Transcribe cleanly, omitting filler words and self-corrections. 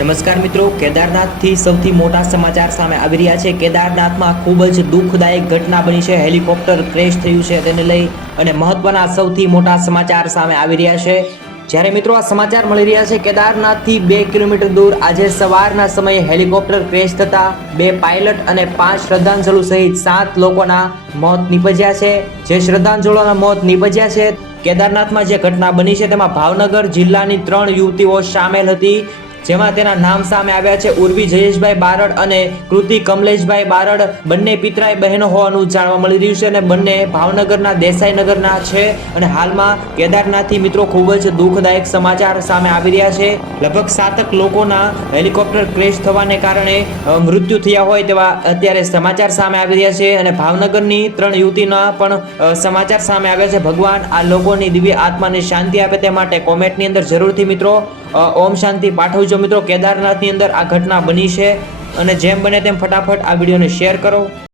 નમસ્કાર મિત્રો, કેદારનાથથી સૌથી મોટા સમાચાર સામે આવી રહ્યા છે। કેદારનાથમાં ખૂબ જ દુઃખદાયક ઘટના બની છે। હેલિકોપ્ટર ક્રેશ થયું છે તેને લઈ અને મહત્વના સૌથી મોટા સમાચાર સામે આવી રહ્યા છે। જ્યારે મિત્રો આ સમાચાર મળી રહ્યા છે, કેદારનાથથી 2 કિલોમીટર દૂર આજે સવારના સમયે હેલિકોપ્ટર ક્રેશ થતા 2 પાયલટ અને 5 શ્રદ્ધાંજલુ સહિત 7 લોકોના મોત નીપજ્યા છે। જે શ્રદ્ધાંજલુઓના મોત નીપજ્યા છે, કેદારનાથમાં જે ઘટના બની છે તેમાં ભાવનગર જિલ્લાની 3 યુવતીઓ સામેલ હતી, જેમાં તેના નામ સામે આવ્યા છે ઉર્વી જયેશભાઈ બારડ અને કૃતિ કમલેશભાઈ બારડ। બંને પિતરાઈ બહેનો હોવાનું જાણવા મળી રહ્યું છે અને બંને ભાવનગરના દેસાઈનગરના છે। અને હાલમાં કેદારનાથથી મિત્રો ખૂબ જ દુઃખદાયક સમાચાર સામે આવી રહ્યા છે। લગભગ 7 લોકોના હેલિકોપ્ટર ક્રેશ થવાને કારણે મૃત્યુ થયા હોય તેવા અત્યારે સમાચાર સામે આવી રહ્યા છે અને ભાવનગરની 3 યુવતીના પણ સમાચાર સામે આવ્યા છે। ભગવાન આ લોકોની દિવ્ય આત્માને શાંતિ આપે તે માટે કોમેન્ટની અંદર જરૂરથી મિત્રો ઓમ શાંતિ પાઠવજો। મિત્રો કેદારનાથની અંદર આ ઘટના બની છે અને જેમ બને તેમ ફટાફટ આ વિડીયોને શેર કરો।